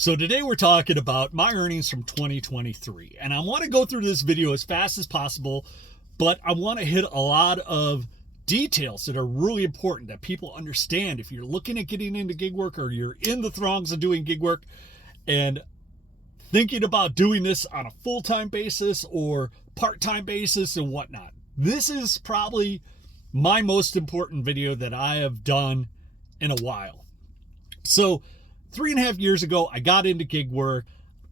So today we're talking about my earnings from 2023, and I want to go through this video as fast as possible, but I want to hit a lot of details that are really important that people understand if you're looking at getting into gig work or you're in the throngs of doing gig work and thinking about doing this on a full-time basis or part-time basis and whatnot. This is probably my most important video that I have done in a while. So 3.5 years ago, I got into gig work.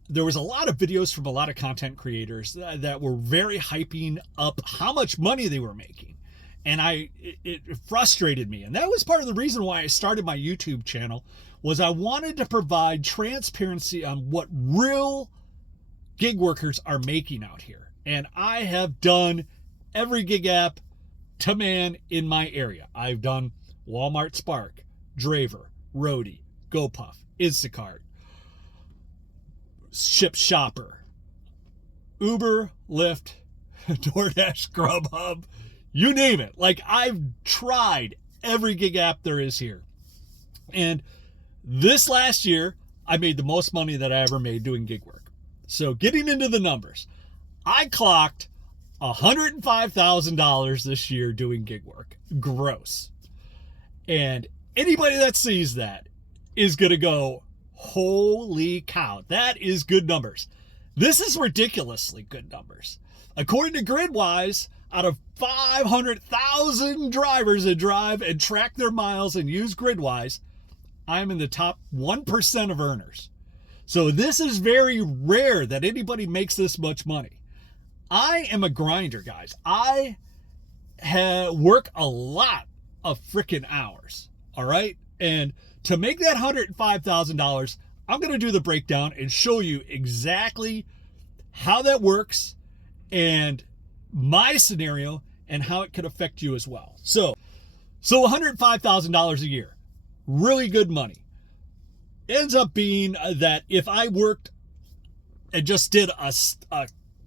There was a lot of videos from a lot of content creators that were very hyping up how much money they were making. And it frustrated me. And that was part of the reason why I started my YouTube channel, was I wanted to provide transparency on what real gig workers are making out here. And I have done every gig app to man in my area. I've done Walmart Spark, Draver, Roadie, GoPuff, Instacart, Ship Shopper, Uber, Lyft, DoorDash, Grubhub, you name it. Like, I've tried every gig app there is here. And this last year, I made the most money that I ever made doing gig work. So getting into the numbers, I clocked $105,000 this year doing gig work, gross. And anybody that sees that is going to go, holy cow, that is good numbers. This is ridiculously good numbers. According to GridWise, out of 500,000 drivers that drive and track their miles and use GridWise, I'm in the top 1% of earners. So this is very rare that anybody makes this much money. I am a grinder, guys. I work a lot of freaking hours, all right? And to make that $105,000, I'm going to do the breakdown and show you exactly how that works and my scenario and how it could affect you as well. So $105,000 a year, really good money. Ends up being that if I worked and just did a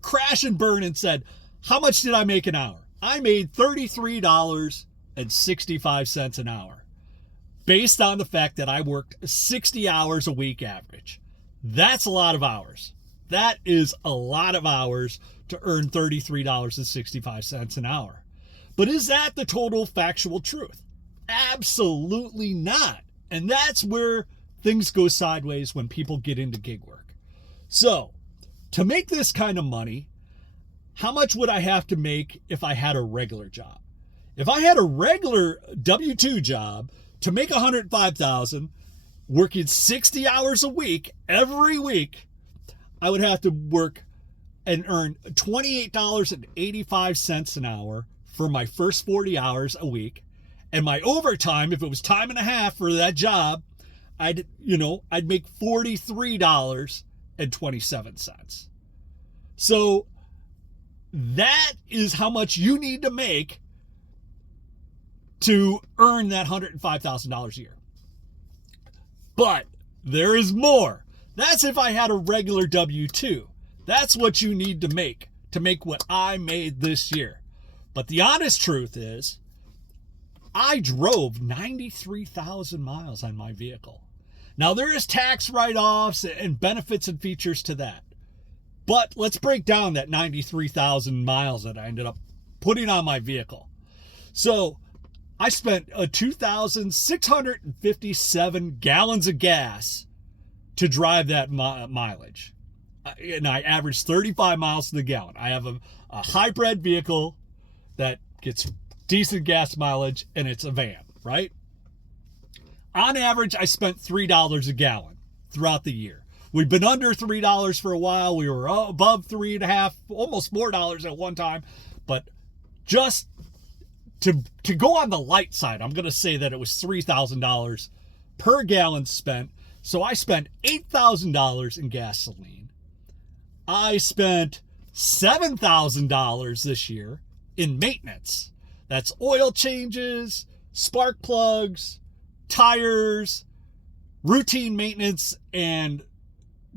crash and burn and said, how much did I make an hour? I made $33.65 an hour, based on the fact that I worked 60 hours a week average. That's a lot of hours. That is a lot of hours to earn $33.65 an hour. But is that the total factual truth? Absolutely not. And that's where things go sideways when people get into gig work. So, to make this kind of money, how much would I have to make if I had a regular job? If I had a regular W-2 job, to make $105,000, working 60 hours a week, every week, I would have to work and earn $28.85 an hour for my first 40 hours a week. And my overtime, if it was time and a half for that job, I'd make $43.27. So that is how much you need to make to earn that $105,000 a year. But there is more. That's if I had a regular W-2. That's what you need to make what I made this year. But the honest truth is, I drove 93,000 miles on my vehicle. Now, there is tax write-offs and benefits and features to that. But let's break down that 93,000 miles that I ended up putting on my vehicle. So I spent 2,657 gallons of gas to drive that mileage. And I averaged 35 miles to the gallon. I have a hybrid vehicle that gets decent gas mileage, and it's a van, right? On average, I spent $3 a gallon throughout the year. We've been under $3 for a while. We were above $3.50, almost $4 at one time. But just to go on the light side, I'm going to say that it was $3,000 per gallon spent. So I spent $8,000 in gasoline. I spent $7,000 this year in maintenance. That's oil changes, spark plugs, tires, routine maintenance, and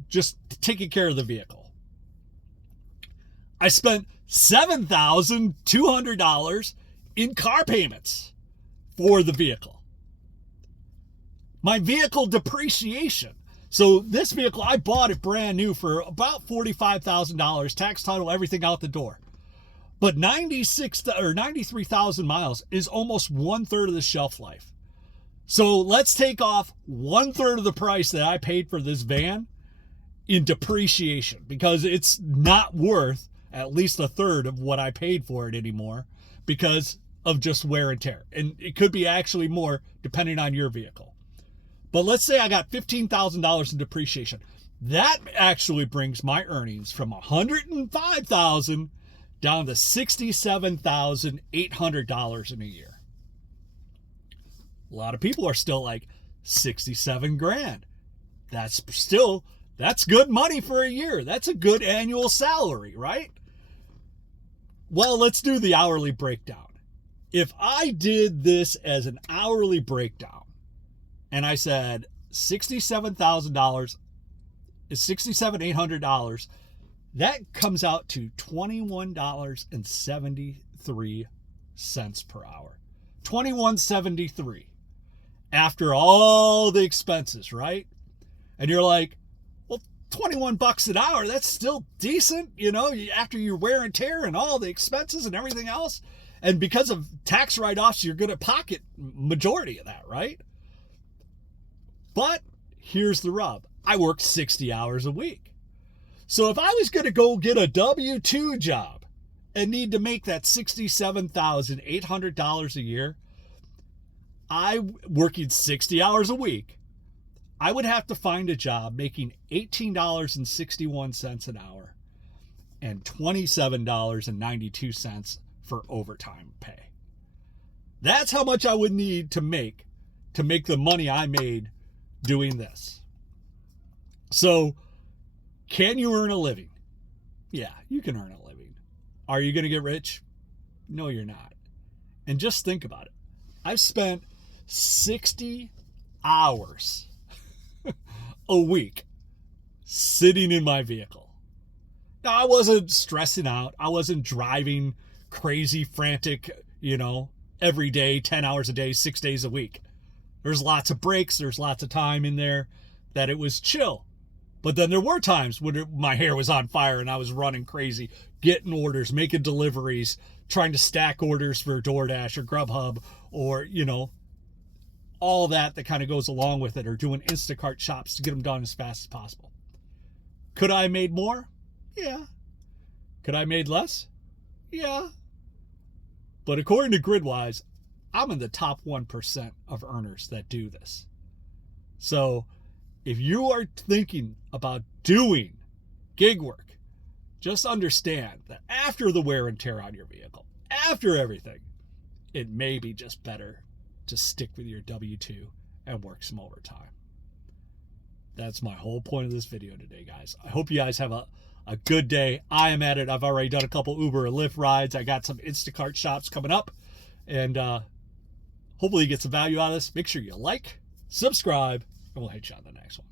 just taking care of the vehicle. I spent $7,200 in car payments for the vehicle. My vehicle depreciation. So this vehicle, I bought it brand new for about $45,000, tax, title, everything out the door. But 93,000 miles is almost 1/3 of the shelf life. So let's take off 1/3 of the price that I paid for this van in depreciation, because it's not worth at least 1/3 of what I paid for it anymore because of just wear and tear. And it could be actually more depending on your vehicle. But let's say I got $15,000 in depreciation. That actually brings my earnings from $105,000 down to $67,800 in a year. A lot of people are still like, 67 grand. That's good money for a year. That's a good annual salary, right? Well, let's do the hourly breakdown. If I did this as an hourly breakdown, and I said $67,000 is $67,800, that comes out to $21.73 per hour. $21.73 after all the expenses, right? And you're like, well, $21 an hour, that's still decent, after your wear and tear and all the expenses and everything else. And because of tax write-offs, you're going to pocket majority of that, right? But here's the rub. I work 60 hours a week. So if I was going to go get a W-2 job and need to make that $67,800 a year, working 60 hours a week, I would have to find a job making $18.61 an hour and $27.92 for overtime pay. That's how much I would need to make the money I made doing this. So, can you earn a living? Yeah, you can earn a living. Are you going to get rich? No, you're not. And just think about it. I've spent 60 hours a week sitting in my vehicle. Now, I wasn't stressing out. I wasn't driving crazy, frantic, every day, 10 hours a day, 6 days a week. There's lots of breaks. There's lots of time in there that it was chill. But then there were times when my hair was on fire and I was running crazy, getting orders, making deliveries, trying to stack orders for DoorDash or Grubhub or, all that kind of goes along with it, or doing Instacart shops to get them done as fast as possible. Could I have made more? Yeah. Could I have made less? Yeah. But according to Gridwise, I'm in the top 1% of earners that do this. So if you are thinking about doing gig work, just understand that after the wear and tear on your vehicle, after everything, it may be just better to stick with your W-2 and work some overtime. That's my whole point of this video today, guys. I hope you guys have a good day. I am at it. I've already done a couple Uber and Lyft rides. I got some Instacart shops coming up. And hopefully you get some value out of this. Make sure you like, subscribe, and we'll hit you on the next one.